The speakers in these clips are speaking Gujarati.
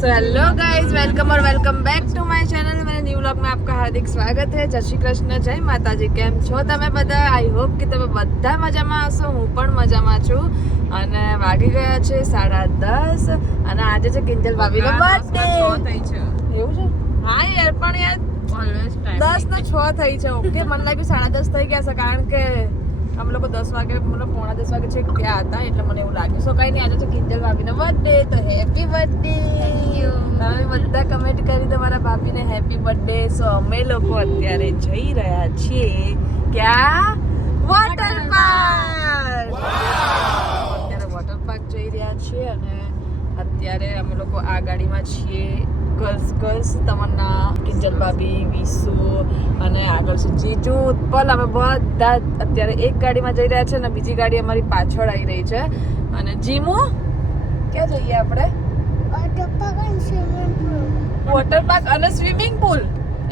सो हेलो गाइस वेलकम और welcome back to my channel मेरे न्यू व्लॉग में आपका हार्दिक स्वागत है। जय श्री कृष्ण, जय माताजी। કેમ છો તમે બધા? આઈ હોપ કે તમે બધા મજામાં હશો। હું પણ મજામાં છું અને વાગી ગયા છે 10:30 અને આજે છે કિંજલ ભાભીનો બર્થડે થઈ છે। એવું છે? હા યાર, પણ યાર ઓલવેઝ ટાઈમ 10:06 થઈ છે। ઓકે, મને લાગ્યું 10:30 થઈ ગયા છે કારણ કે हम लोग 10 वागे मतलब 9:45 वागे छे क्या आता એટલે મને એવું લાગ્યું। સો કઈ નહીં, આજે છે કિંજલ ભાભીનો બર્થડે, તો હેપી બર્થડે। તમે બધા કમેન્ટ કરી તમારા ભાભીને હેપી બર્થડે। સો અમે લોકો અત્યારે જઈ રહ્યા છીએ ક્યાં? Water park. અત્યારે વોટર પાર્ક જઈ રહ્યા છીએ અને અત્યારે અમે લોકો આ ગાડીમાં છીએ। ગર્લ્સ તમન્ના, કિંજલ ભાભી, વિસુ અને આગળ છે જીજુ, ઉત્પલ। અમે બધા અત્યારે એક ગાડીમાં જઈ રહ્યા છે અને બીજી ગાડી અમારી પાછળ આવી રહી છે। અને જીમુ ક્યાં જઈએ આપણે? વોટર પાર્ક અને સ્વિમિંગ પુલ,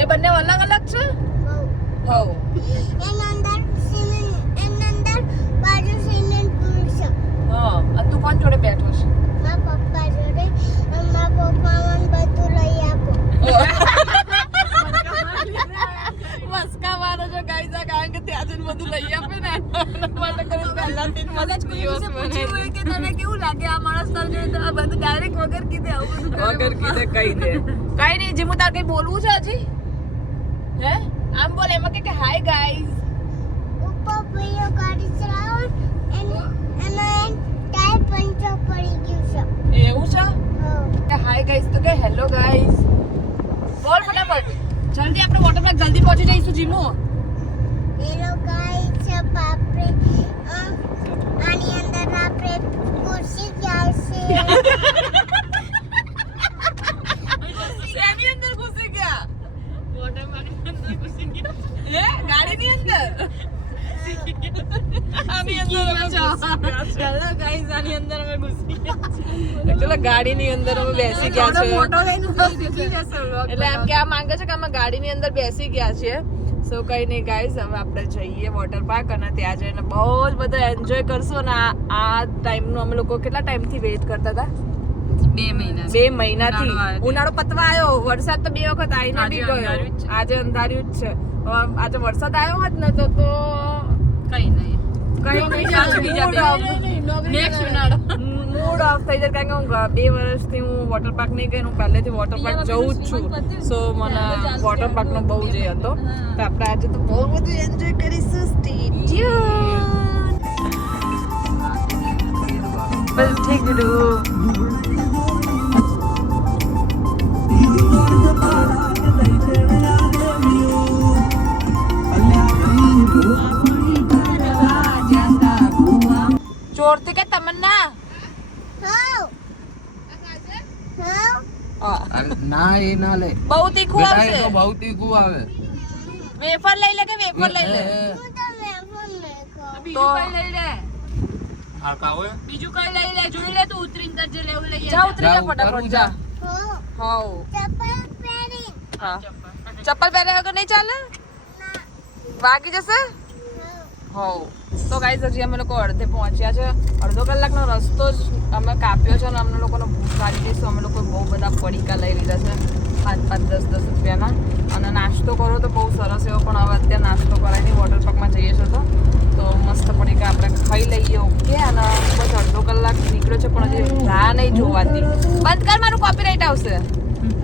એ બંને અલગ અલગ છે? હા, તું કોણ જોડે બેઠો છે? પપ્પા જોડે। મારા પપ્પા મને બધું લઈ આપો। મસ્કા મારો છો ગાઈસ, કારણ કે ત્યાં જઈને બધું લઈ આપે ને માટે કરી પહેલાથી જ મગજ દિવસ મને કે તને કેવું લાગે આ માણસ તને આ બધું ડાયરેક્ટ વગર કીધે આવું બધું વગર કીધે કહી દે। કઈ નહીં જીમુ, તાર કઈ બોલવું છે હજી? હે આમ બોલ, એમાં કે હાય ગાઈસ। ઉપર પેલો ગાડી ચલાવો એમાં ટાયર પંચર પડી ગયું છે। એવું છે? હાય ગાઈસ તો કે હેલો ગાઈસ બોલ ફટાફટ, જલ્દી આપણે વોટર પાર્ક જલ્દી પહોંચી જઈશું જીમુ। હેલો ગાઈસ, બાપરે આની અંદર આપણે ખુરશી ક્યાં છે? શેની અંદર ઘૂસી ગયા? વોટર પાર્ક ની અંદર ઘૂસી ગયા? એ ગાડીની અંદર? આની અંદર ચલો ગાઈસ, આની અંદર અમે ઘૂસી ગયા। ચલો ગાડીની અંદર અમે બેસી ગયા છે એટલે એમ કહેવા માંગે છે કે અમે ગાડીની અંદર બેસી ગયા છીએ। સો કઈ નહીં ગાઈસ, હવે આપણે જઈએ વોટર પાર્ક અને ત્યાં જઈને બહુ જ બધો એન્જોય કરશું। અને આ ટાઈમનું અમે લોકો કેટલા ટાઈમથી વેઇટ કરતા હતા? 2 મહિનાથી। ઉનાળો પતવા આવ્યો, વરસાદ તો 2 વખત આવીને બી ગયો, આજે અંધાર્યું જ છે। આજે વરસાદ આવ્યો હોત ને તો કઈ નહીં મૂડ ઓફ થઈ જાય, કારણ કે હું 2 વર્ષથી હું વોટર પાર્ક નહીં ગઈ। હું પહેલેથી વોટર પાર્ક જઉં જ છું। સો મને વોટર પાર્ક નો બહુ જ હતો, તો આપણે આજે તો બહુ બધું એન્જોય કરીશું। Stay tune. બસ ઠીક ડૂ જોરથી કે તમન્ના ના એ ના લે, બહુ તીખું આવશે। તો બહુ તીખું આવે। વેફર લઈ લે કે વેફર લઈ લે? તો લઈ લે, બીજું કઈ લઈ લે, જોઈ લે તું ઉતરીને જે લેવું લઈ જા, ઉતરી જા ફટાફટ જા। હાઉ હા, ચપ્પલ પહેર્યા વગર નહીં ચાલે? વાગી જશે? હાઉ। તો ગાઈસ હજી અમે લોકો અડધે પહોંચ્યા છે। અડધો કલાકનો રસ્તો જ અમે કાપ્યો છે અને અમને લોકોને ભૂખ લાગી ગઈ છે। અમે લોકો બહુ બધા પડીકા લઈ લીધા છે, 5-5, 10-10 રૂપિયાના। અને નાસ્તો કરો તો બહુ સરસ એવો, પણ હવે અત્યારે નાસ્તો કરાય નહીં, વોટર પાર્કમાં જઈએ છીએ તો મસ્ત પડીકા આપણે ખાઈ લઈએ। ઓકે, અને બસ અડધો કલાક નીકળ્યો છે પણ હજી રાહ નહીં જોવાતી। બંધ કર, મારું કોપીરાઇટ આવશે।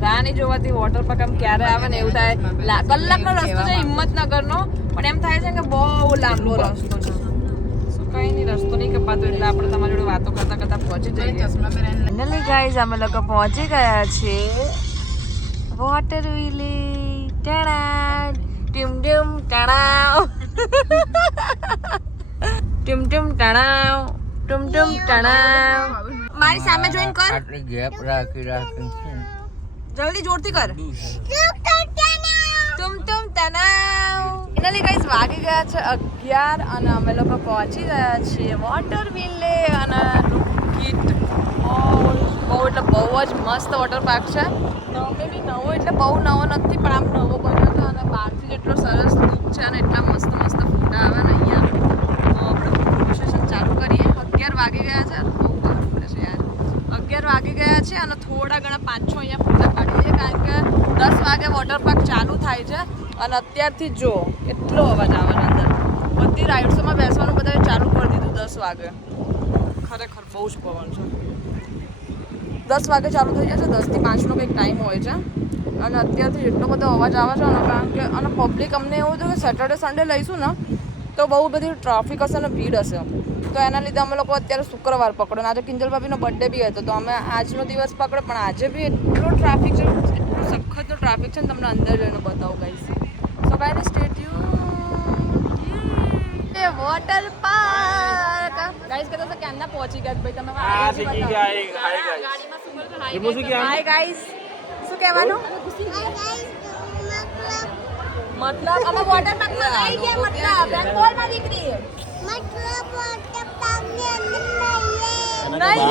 રાહ નહીં જોવાતી, વોટર પાર્ક આમ ક્યારે આવે ને એવું થાય। કલાકનો રસ્તો છે હિંમતનગરનો, પણ એમ થાય છે કે બહુ લાંબો રસ્તો છે। કઈ નહીં, રસ્તો નહીં કપાતો એટલે આપણે તમારી જોડે વાતો કરતા કરતા પહોંચી જઈએ। ફાઇનલી ગાઈઝ અમે લોકો પહોંચી ગયા છે વોટર વિલેજ। ટાણા ટીમ ટીમ ટાણાવ ટીમ ટીમ ટાણાવ ટીમ ટીમ ટાણાવ। મારી સામે જોઈન કર, આટલી ગેપ રાખી જલ્દી જોરથી કર। તુમ તુમ તનાવ। ફાઇનલી ગાઈસ વાગી ગયા છે 11 અને અમે લોકો પહોંચી ગયા છીએ વોટર વિલેજ। અને કિટ બહુ એટલે બહુ જ મસ્ત વોટર પાર્ક છે। નવો બી નવો એટલે બહુ નવો નથી, પણ આમ નવો બન્યો હતો અને બહારથી જ એટલો સરસ લુક છે અને એટલા મસ્ત મસ્ત ફોટા આવે ને અહીંયા। તો આપણે સેશન ચાલુ કરીએ। 11 વાગી ગયા છે, બહુ બહાર પડે છે યાર। 11 વાગી ગયા છે અને થોડા થોડા ઘણા 5-6 અહીંયા ફોટા પાડીએ, કારણ કે 10 વાગે વોટર પાર્ક ચાલુ થાય છે અને અત્યારથી જ જો કેટલો અવાજ આવે છે અંદર. બધી રાઇડ્સોમાં બેસવાનું બધાએ ચાલુ કરી દીધું 10 વાગે. ખરેખર બહુ જ પવન છે. 10 વાગે ચાલુ થઈ જશે, 10 થી 5નો કંઈક ટાઈમ હોય છે અને અત્યારથી એટલો બધો અવાજ આવે છે ને, કારણ કે અને પબ્લિક અમને એવું હતું કે સેટરડે સન્ડે લઈશું ને તો બહુ બધી ટ્રાફિક હશે અને ભીડ હશે, તો એના લીધે અમે લોકો અત્યારે શુક્રવાર પકડો. આજે કિંજલ ભાભીનો બર્થડે બી હતો તો અમે આજનો દિવસ પકડો, પણ આજે બી એટલો ટ્રાફિક છે, એટલું સખત ટ્રાફિક છે ને, તમને અંદર જઈને બતાવું guys. So guys stay tuned. એ વોટર પાર્ક ગાઈસ કહેતા હતા કેમના પહોંચી ગયા ભાઈ તમે? હાય ગાઈસ, શું કહેવાનું? મતલબ અમે વોટર પાર્કમાં આવી ગયા, મતલબ બેંક બોલ માં દીકરી મતલબ વોટર પાર્કની અંદર નહીં.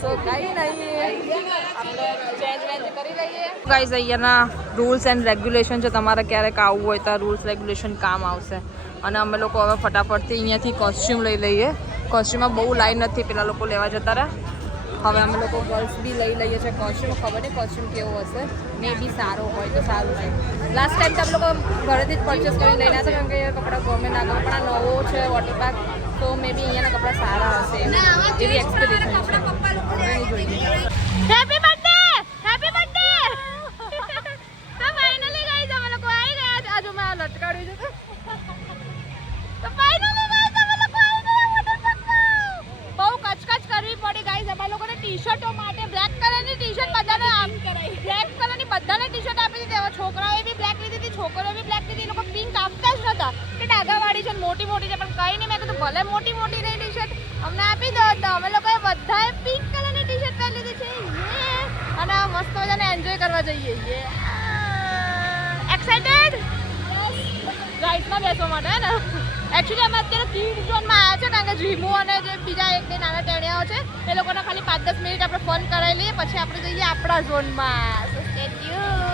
સો કઈ નહીં, આપણે ચેન્જ કરી લઈએ. ગાઈસ અહીંયાના રૂલ્સ એન્ડ રેગ્યુલેશન છે, તમારે ક્યારેક આવવું હોય તો રૂલ્સ રેગ્યુલેશન કામ આવશે. અને અમે લોકો હવે ફટાફટથી અહીંયાથી કોસ્ચ્યુમ લઈ લઈએ. કોસ્ચ્યુમમાં બહુ લાઈન નથી, પેલા લોકો લેવા જતા રહ્યા. હવે અમે લોકો ગર્લ્સ બી લઈ લઈએ છીએ કોસ્ચ્યુમ. ખબર નહીં કોસ્ચ્યુમ કેવો હશે, મે બી સારો હોય તો સારું છે. લાસ્ટ ટાઈમ તો અમે લોકો ઘરેથી જ પરચેસ કરીને લઈને આવ્યા હતા, કારણ કે કપડાં ગમે ના ગમે, પણ આ નવો છે વોટર પાર્ક તો મે બી અહીંયાના કપડાં સારા હશે એવી એક્સપેક્ટેશન છે. Happy birthday, happy birthday. તો ફાઇનલી ગાઈસ અમે લોકો આવી ગયા છે. આજુ મેં લટકાડ્યું છે તો ફાઇનલી ગાઈસ અમે લોકો આવી ગયા વોટર પાર્કમાં. બહુ કચકચ કરવી પડી ગાઈસ અમે લોકોને ટી-શર્ટો માટે. બ્લેક કલરની ટી-શર્ટ બધાને બ્લેક કલરની બધાને ટી-શર્ટ આપી દીધી. હવે છોકરાઓએ બી બ્લેક લીધી હતી, છોકરીઓએ બી બ્લેક લીધી. એ લોકો પિંક આપતા જ નતા કે ડાઘાવાળી છે મોટી મોટી છે, પણ કંઈ નહીં, મેં કીધું ભલે મોટી મોટી રહી ટી-શર્ટ અમને આપી દો. તો અમે લોકોએ બધાએ પિંક કલરની ટી-શર્ટ પહેરી લીધી છે અને મસ્ત મજાને એન્જોય કરવા જઈએ. એક્સાઇટેડ રાઇડમાં બેસવા માટે હે ને. એકચ્યુઅલી અમે અત્યારે કિડ ઝોનમાં આવ્યા છે, કારણ કે જીમુ અને જે બીજા એક બે નાના ટેણિયાઓ છે એ લોકોને ખાલી 5-10 મિનિટ આપણે ફોન કરાવી લઈએ, પછી આપણે જઈએ આપણા ઝોનમાં. સો સ્ટે ટ્યુન.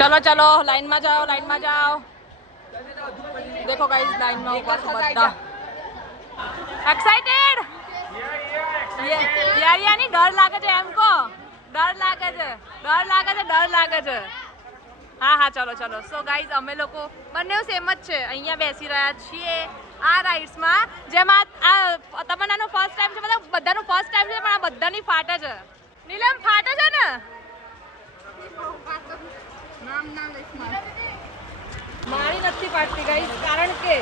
चलो चलो लाइन में जाओ, लाइन में जाओ. देखो गाइस लाइन में ऊपर से बद्दा एक्साइटेड. यार यानी डर लागे છે એમ કો, ડર લાગે છે, ડર લાગે છે, ડર લાગે છે. હા હા ચલો ચલો. સો ગાઈઝ અમે લોકો બંને સેમ જ છે, અહીંયા બેસી રહ્યા છીએ આ રાઇડ્સમાં, જેમાં આ તમન્નાનો ફર્સ્ટ ટાઈમ છે, મતલબ બધાનું ફર્સ્ટ ટાઈમ છે, પણ આ બધાની ફાટે છે. નીલમ ફાટે છે ને? મારી નથી પાડતી ગાઈસ, કારણ કે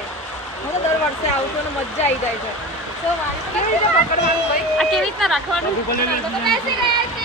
હું તો દર વર્ષે આવું છું અને મજા આવી જાય છે. સો મારી કેવી રીતે પકડવાનું ભાઈ, આ કેવી રીતના રાખવાનું? બેસી ગયા છે.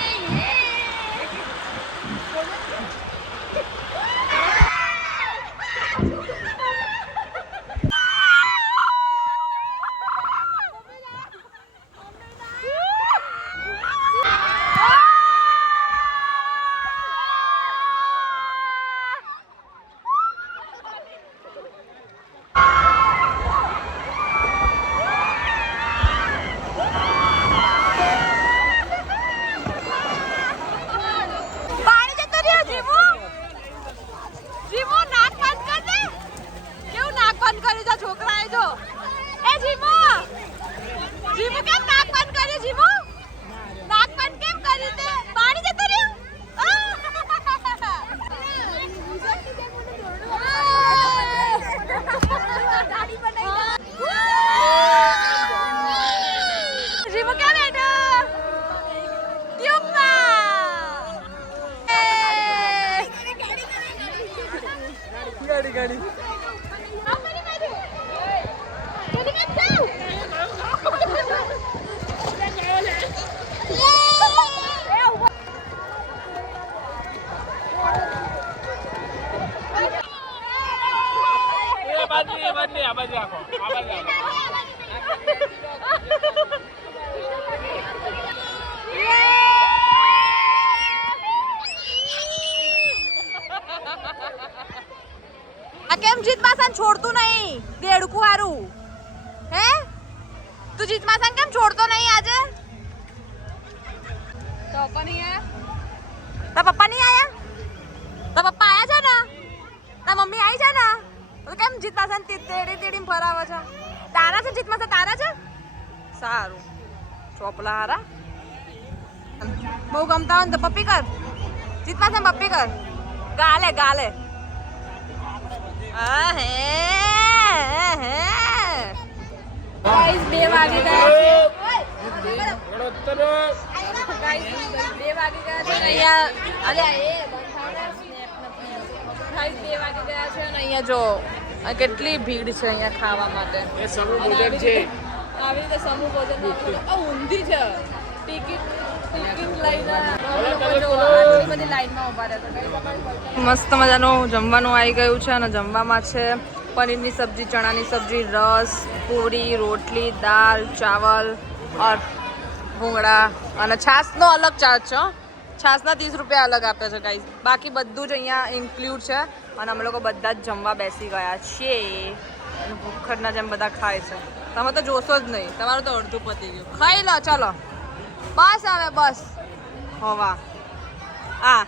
જીતમાસન કેમ છોડતો નહીં આજે? તો પપ્પા નહીં આયા? તારા પપ્પા નહીં આયા? તારા પપ્પા આયા છે ને? તારા મમ્મી આવી છે ને? તો કેમ જીતમાસન તેડીને ફરાવે છે? તારા છે જીતમાસન, તારા છે? સારું ચોપલા હારા બહુ ગમતા હોય ને તો પપ્પી કર. જીતમાસન પપ્પી કર. ગાલે ગાલે. ગાઈસ 2 વાગી ગયા છે. ગાઈસ 2 વાગી ગયા છે અહીંયા. અલ્યા એ ગાઈસ 2 વાગી ગયા છે અને અહીંયા જો કેટલી ભીડ છે અહીંયા ખાવા માટે. એ સમૂહ ભોજન છે. આવી રીતે સમૂહ ભોજન ઊંધી છે. ટિકિટ લઈને આટલી બધી લાઈનમાં ઉભા રહ્યા. મસ્ત મજાનું જમવાનું આવી ગયું છે અને જમવામાં છે પનીરની સબ્જી, ચણાની સબ્જી, રસ, પૂરી, રોટલી, દાળ, ચાવલ ઓર ભૂંગળા અને છાશનો અલગ ચાર્જ છે. છાશના 30 રૂપિયા અલગ આપે છે ગાઈઝ. બાકી બધું જ અહીંયા ઇન્ક્લુડ છે અને અમે લોકો બધા જ જમવા બેસી ગયા છીએ. ભૂખડના જેમ બધા ખાય છે. તમે તો જોશો જ નહીં, તમારું તો અડધું પતી ગયું. ખાઈ લો ચાલો, બસ હવે બસ. હવા આ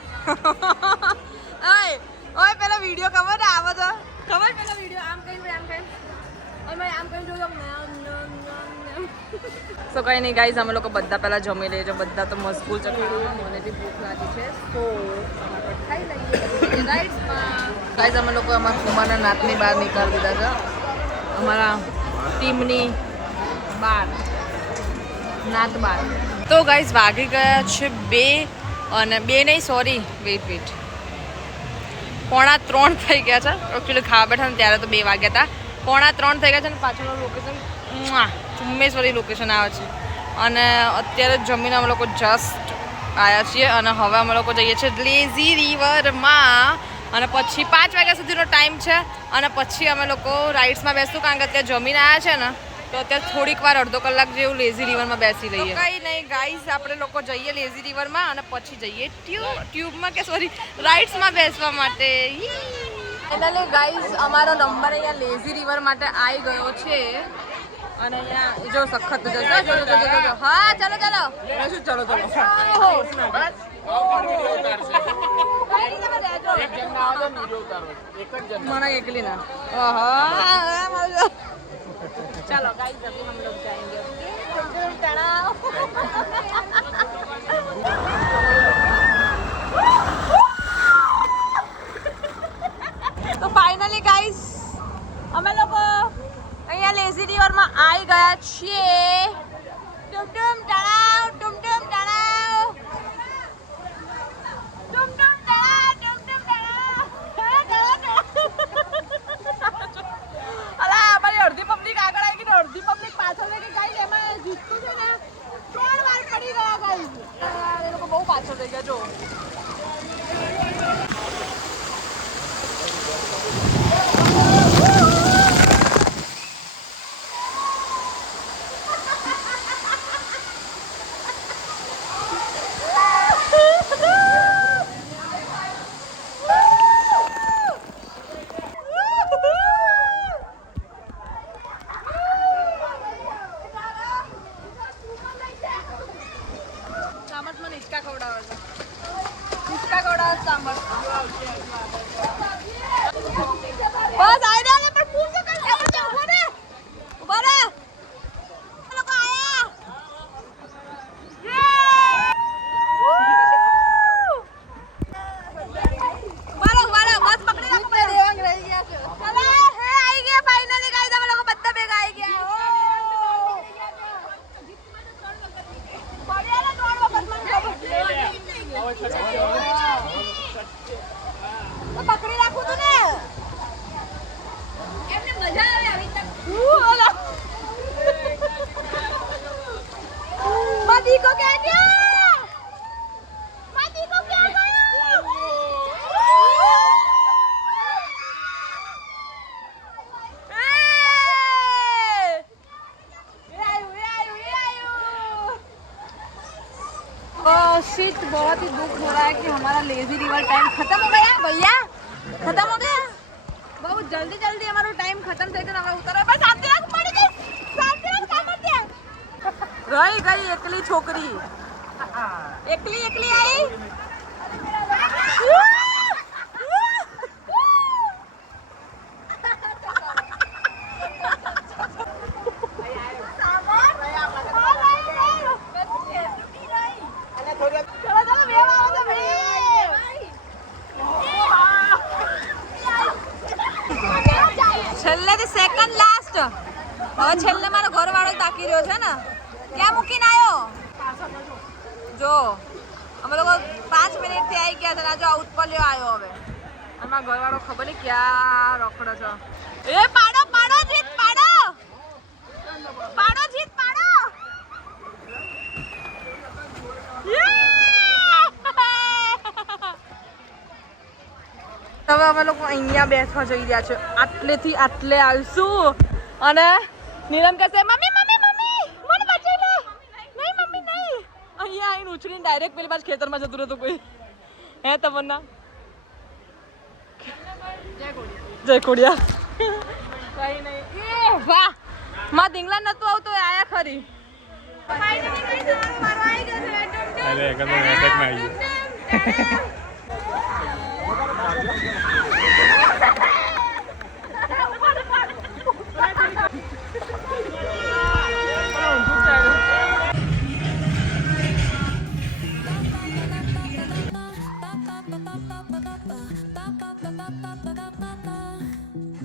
ઓય પેલો વિડીયો ખબર ને આવે છે? ખબર પેલો વિડીયો આમ કઈ આમ કઈ જોજો. સો કઈ નહીં ગાઈઝ, અમે લોકો બધા પહેલા જમી લઈએ છીએ. બધા તો મસ્કૂલ છે ખાવામાં. મને બી ભૂખ લાગી છે તો ખાઈ લઈએ રાઈટ્સમાં. ગાઈઝ અમે લોકો અમારા કુમારના નાતની બહાર નીકાળી દીધા છે. અમારા ટીમની બહાર નાત બહાર. તો ગાઈઝ વાગી ગયા છે 2 અને 2 નહીં સોરી વેઇટ 2:45 થઈ ગયા છે. એકચ્યુઅલી ખાવા બેઠા ને ત્યારે તો 2 વાગ્યા હતા. 2:45 થઈ ગયા છે અને પાછળનું લોકેશન ચુમ્મેશ્વરી લોકેશન આવે છે. અને અત્યારે જમીને અમે લોકો જસ્ટ આવ્યા છીએ અને હવે અમે લોકો જઈએ છીએ લેઝી રિવરમાં અને પછી 5 વાગ્યા સુધીનો ટાઈમ છે અને પછી અમે લોકો રાઇડ્સમાં બેસતું કારણ કે અત્યારે જમીને આવ્યા છે ને તો અત્યારે થોડીક વાર અડધો કલાક જેવું લેઝી રિવરમાં બેસી લઈએ. કંઈ નહીં ગાઈઝ, આપણે લોકો જઈએ લેઝી રિવરમાં અને પછી જઈએ ટ્યુબમાં કે સોરી રાઇડ્સમાં બેસવા માટે. ફાઇનલી ગાઈઝ અમારો નંબર અહીંયા લેઝી રિવર માટે આવી ગયો છે અને અહીંયા જો સખત જશે. હા ચાલો ચાલો મને એકલી ના. चलो गाइस अभी हम लोग जाएंगे तो फाइनली गाइस અમે લોકો અહીંયા લેઝી રિવરમાં આવી ગયા છીએ. ટુમટુમ તળાવ ટુમટુમ તળાવ ટુમટુમ તળાવ ટુમટુમ તળાવ. અલા અમારી અડધી પબ્લિક આગળ આવી ગઈ ને અડધી પબ્લિક પાછળ રહી ગઈ. ગાઈસ એમાં જીતતું છે ને 3 વાર પડી ગયા ગાઈસ. એ લોકો બહુ પાછળ થઈ ગયા જો. પકડી રાખું તું ને એમને મજા આવે આવી તક. માદી કો क्या गया मादी को क्या गया. शिट बहुत ही दुख हो रहा है कि हमारा लेजी रिवर टाइम खत्म हो गया भैया. खत्म हो गया बहुत जल्दी हमारा टाइम खत्म થઈ ગયો. હવે ઉતરો બસ શાંતિ રાખ પડી ગઈ શાંતિ રાખ કામ દે ગઈ એકલી છોકરી એકલી આવી છેલ્લેથી સેકન્ડ લાસ્ટ હવે છેલ્લે મારો ઘરવાળો તાકી રહ્યો છે ને ક્યાં મૂકીને આવ્યો જો અમે લોકો 5 મિનિટથી આવી ગયા છે ને જો ઉત્પલ્યો આવ્યો હવે અને મારો ઘરવાળો ખબર નહીં ક્યાં રખડે છે એ પાડો જીત પાડો જીત પાડો હવે અમે લોકો અહીંયા બેસવા જઈ રહ્યા છે આટલેથી આટલે આવીશું અને નીલમ કહેશે મમ્મી મને બચાવી લે નહીં મમ્મી નહીં અહીંયા આવીને ઉછળીને ડાયરેક્ટ પેલી બાજુ ખેતરમાં જતું રહેતું કોઈ હે તમન્ના જય કોડિયા કઈ નહીં એ વાહ માં ઢીંગલા નતું આવતું આયા ખરી અરે એકદમ એટેક માં આવી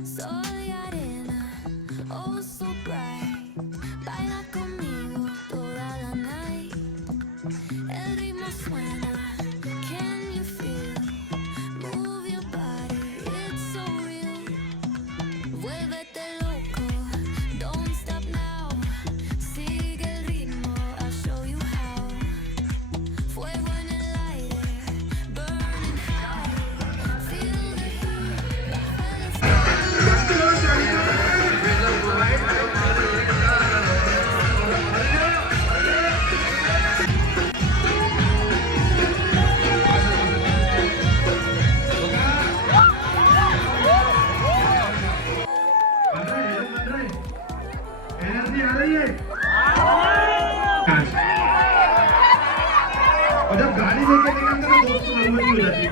Soy arena, oh so bright. Baila conmigo toda la night. El ritmo suena, can you feel? Move your body, it's so real. Vuélvete loco, don't stop now. Sigue el ritmo, I'll show you how. Fuego en el aire, burning high. Feel the energy आ रही है और जब गाड़ी लेके निकलते ना दोस्त को अनुमति हो जाती है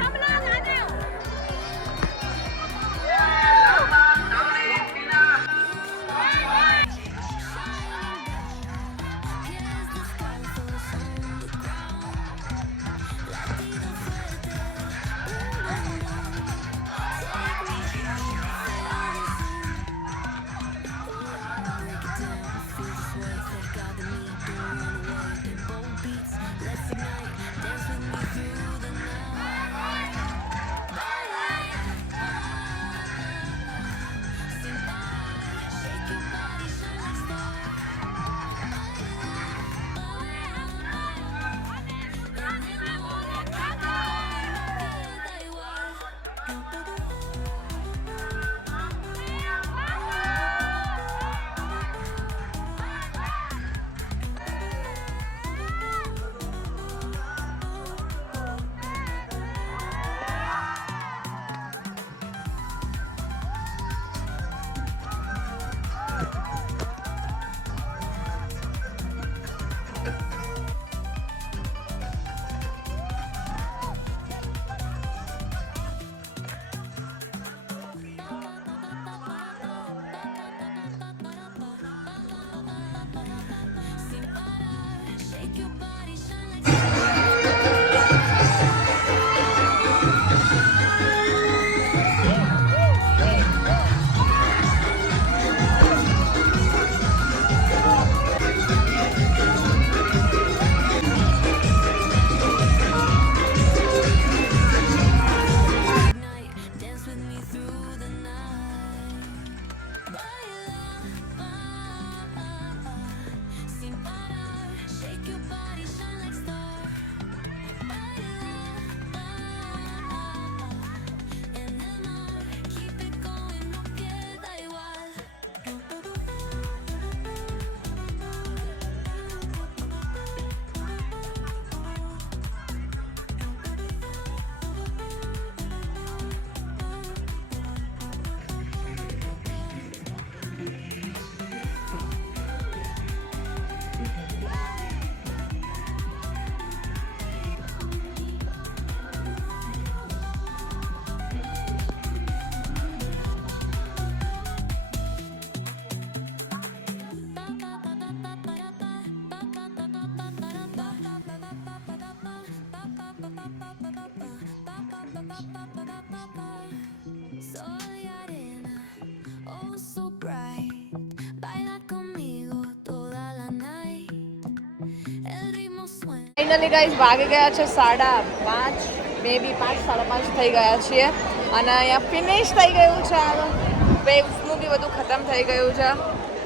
Shake your body. El ritmo suena. Finally guys વાગી ગયા છે 5:30, મે બી 5:30 થઈ ગયા છીએ અને અહીંયા ફિનિશ થઈ ગયું છે. વેવ્સનું બી બધું ખતમ થઈ ગયું છે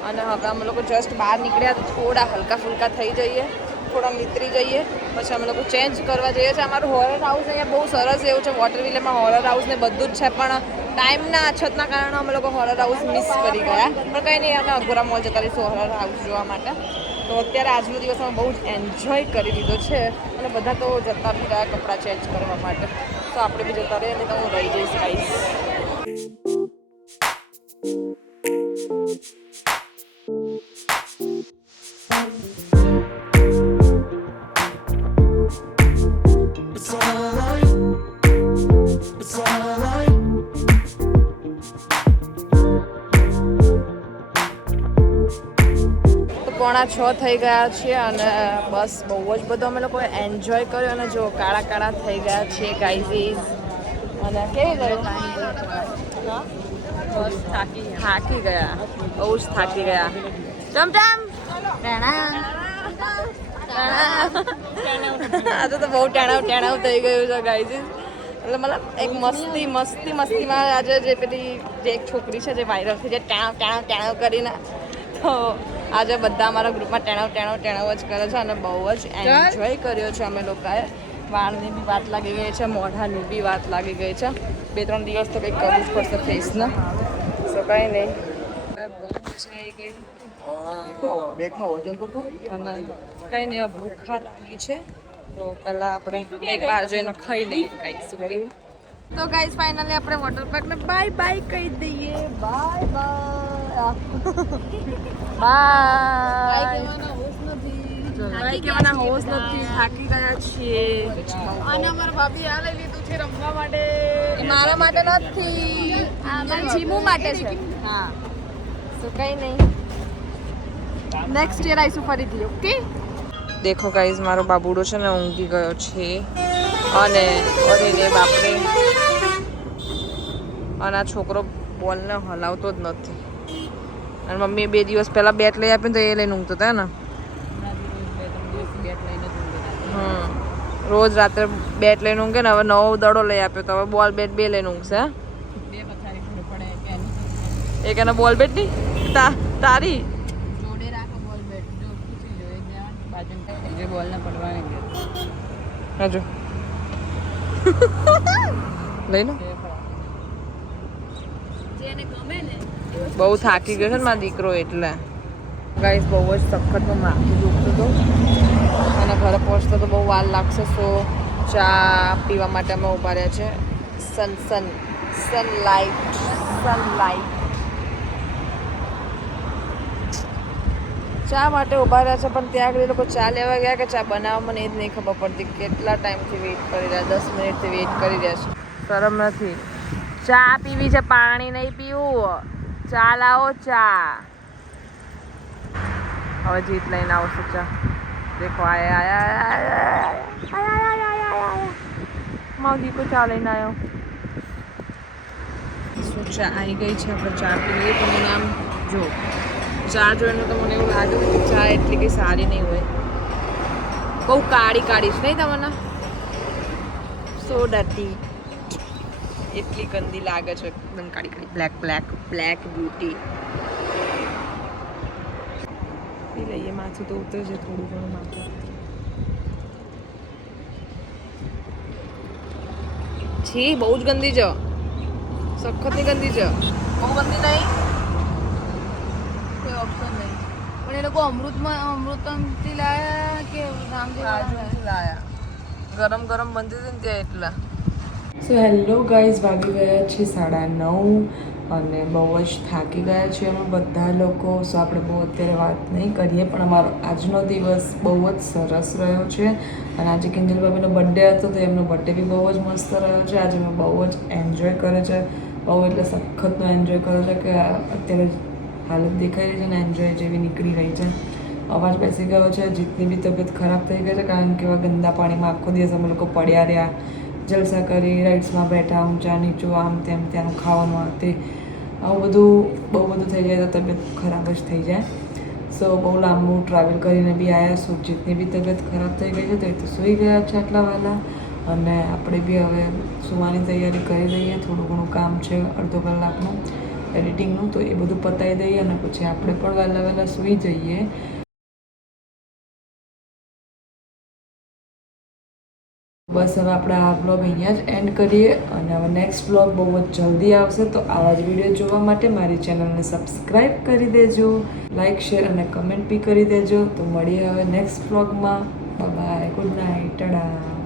અને હવે અમે લોકો જસ્ટ બહાર નીકળ્યા તો થોડા હલકા ફુલકા થઈ જઈએ, થોડા નીતરી જઈએ, પછી અમે લોકો ચેન્જ કરવા જઈએ છીએ. અમારું હોરર હાઉસ અહીંયા બહુ સરસ એવું છે. વોટર વિલેમાં હોરર હાઉસ ને બધું જ છે, પણ ટાઈમના અછતના કારણે અમે લોકો હોરર હાઉસ મિસ કરી ગયા. પણ કંઈ નહીં, અમે અઘોરા મોલ જતા રહીશું હોરર હાઉસ જોવા માટે. તો અત્યારે આજનો દિવસ અમે બહુ જ એન્જોય કરી લીધો છે અને બધા તો જતા બી રહ્યા કપડાં ચેન્જ કરવા માટે. તો આપણે બી જતા રહીએ, નહીં તો હું રહી જઈશ ગાઈસ. પોણા 6 થઈ ગયા છીએ અને બસ બહુ જ બધો અમે લોકો એન્જોય કર્યો અને જો કાળા કાળા થઈ ગયા છીએ ગાઈઝીસ. અને કેવી ગયું? બસ થાકી ગયા, બહુ જ થાકી ગયા. ચમચમ આજે તો બહુ ટેણાવ થઈ ગયું છે ગાઈઝીસ. એટલે મતલબ એક મસ્તીમાં આજે જે પેલી જે એક છોકરી છે જે વાયરલ થઈ જાય ટેણાવ કરીને, તો આજે બધા અમારા ગ્રુપમાં ટેણાવ જ કરે છે અને બહુ જ એન્જોય કર્યો છે અમે લોકોએ. વાળની બી વાત લાગી ગઈ છે, મોઢાની બી વાત લાગી ગઈ છે. 2-3 દિવસ તો કંઈક કરવું જ પડશે ફેસને. સો કંઈ નહીં, કંઈ નહીં, ભૂખા લાગી છે તો પહેલાં આપણે એક બાર જઈને ખાઈ લઈએ કાંઈ. તો ગાઈઝ ફાઇનલી આપણે વોટર પાર્કને બાય કહી દઈએ. બાય કહેવાના હોશ નથી, થાકી ગયા છીએ. અને અમારા ભાભી આ લઈ લીધું છે રમવા માટે. મારા માટે નથી, જીમુ માટે છે. હા, તો કંઈ નહીં, નેક્સ્ટ યર આવીશું ફરીથી. ઓકે. દેખો ગાઈઝ, મારો બાબુડો છે ને ઊંઘી ગયો છે અને અરે રે બાપરે, અને આ છોકરો બોલને હલાવતો જ નથી. અને મમ્મીએ 2 દિવસ પહેલાં બેટ લઈ આપ્યું તો એ લઈને ઊંઘતો હતો ને. રોજ રાત્રે બેટ લઈને ઊંઘે ને. હવે નવો દડો લઈ આપ્યો તો હવે બોલ બેટ 2 લઈને ઊંઘશે. એક એને બોલ બેટ નહીં તારી જોડે રાખો. બોલ બેટ જો ખુશી જો એક બાજુ જે બોલ ના પડવાને હજુ લઈ લો. બહુ થાકી ગયો છે ને મારો દીકરો, એટલે ગાઈસ બહુ જ સખતમાં માથું દુખતું હતું અને ઘરે પહોંચતો તો બહુ વાર લાગશે. સો ચા પીવા માટે અમે ઊભા રહ્યા છે. સનલાઇટ ચા માટે ઊભા રહ્યા છે, પણ ત્યાં આગળ લોકો ચા લેવા ગયા કે ચા બનાવવા, મને એ જ નહીં ખબર પડતી કેટલા ટાઈમથી વેઇટ કરી રહ્યા. 10 મિનિટથી વેઇટ કરી રહ્યા છે. શરમ નથી. ચા પીવી છે, પાણી નહીં પીવું. ચા લાવો, ચા. હવે જીત લઈને આવશે ચા. દેખો આયા મારો દીકરો ચા લઈને આવ્યો. શું ચા આવી ગઈ છે, આપણે ચા પીવીએ. તો મને આમ જો ચા જોઈને તો મને એવું લાગ્યું કે ચા એટલી કંઈ સારી નહીં હોય. બહુ કાળી છે નહીં તમને? સો ડર્ટી, એટલી ગંદી લાગે છે, એકદમ કાળી બ્લેક બ્યુટી. પી લઈએ, માથું તો ઉતરે છે થોડું ઘણું માથું. છી, બહુ જ ગંદી છે, સખતની ગંદી છે. બહુ ગંદી નહીં, કોઈ ઓપ્શન નહીં. પણ એ લોકો અમૃતમથી લાયા કે રામજી લાયા? ગરમ બનતી હતી ને ત્યાં એટલા. સો હેલો ગાઈઝ, વાગી ગયા છે 9:30 અને બહુ જ થાકી ગયા છીએ અમે બધા લોકો. સો આપણે બહુ અત્યારે વાત નહીં કરીએ, પણ અમારો આજનો દિવસ બહુ જ સરસ રહ્યો છે. અને આજે કિંજલ ભાભીનો બર્થડે હતો તો એમનો બર્થડે બી બહુ જ મસ્ત રહ્યો છે. આજે મેં બહુ જ એન્જોય કરે છે, બહુ એટલે સખતનો એન્જોય કર્યો છે કે અત્યારે હાલત દેખાઈ રહી છે ને એન્જોય જેવી નીકળી રહી છે. અવાજ બેસી ગયો છે. જીતની બી તબિયત ખરાબ થઈ ગઈ છે, કારણ કે એવા ગંદા પાણીમાં આખો દિવસ અમે લોકો પડ્યા રહ્યા, જલસા કરી, રાઇડ્સમાં બેઠા, ઊંચા નીચું, આમ તેમ, ત્યાંનું ખાવાનું આ તે, આવું બધું બહુ બધું થઈ જાય તો તબિયત ખરાબ જ થઈ જાય. સો તો બહુ લાંબુ ટ્રાવેલ કરીને બી આવ્યા. સુરજીતની બી તબિયત ખરાબ થઈ ગઈ છે તો એ તો સૂઈ ગયા છે આટલા વહેલા. અને આપણે બી હવે સુવાની તૈયારી કરી દઈએ. થોડું ઘણું કામ છે અડધો કલાકનું એડિટિંગનું, તો એ બધું પતાવી દઈએ અને પછી આપણે પણ વહેલા વહેલા સૂઈ જઈએ. બસ હવે આપણે આ બ્લોગ અહીંયા જ એન્ડ કરીએ અને હવે નેક્સ્ટ બ્લોગ બહુ જ જલ્દી આવશે. તો આવા જ વિડીયો જોવા માટે મારી ચેનલને સબસ્ક્રાઈબ કરી દેજો, લાઇક શેર અને કમેન્ટ બી કરી દેજો. તો મળીએ હવે નેક્સ્ટ બ્લોગમાં. Bye, good night, Tata.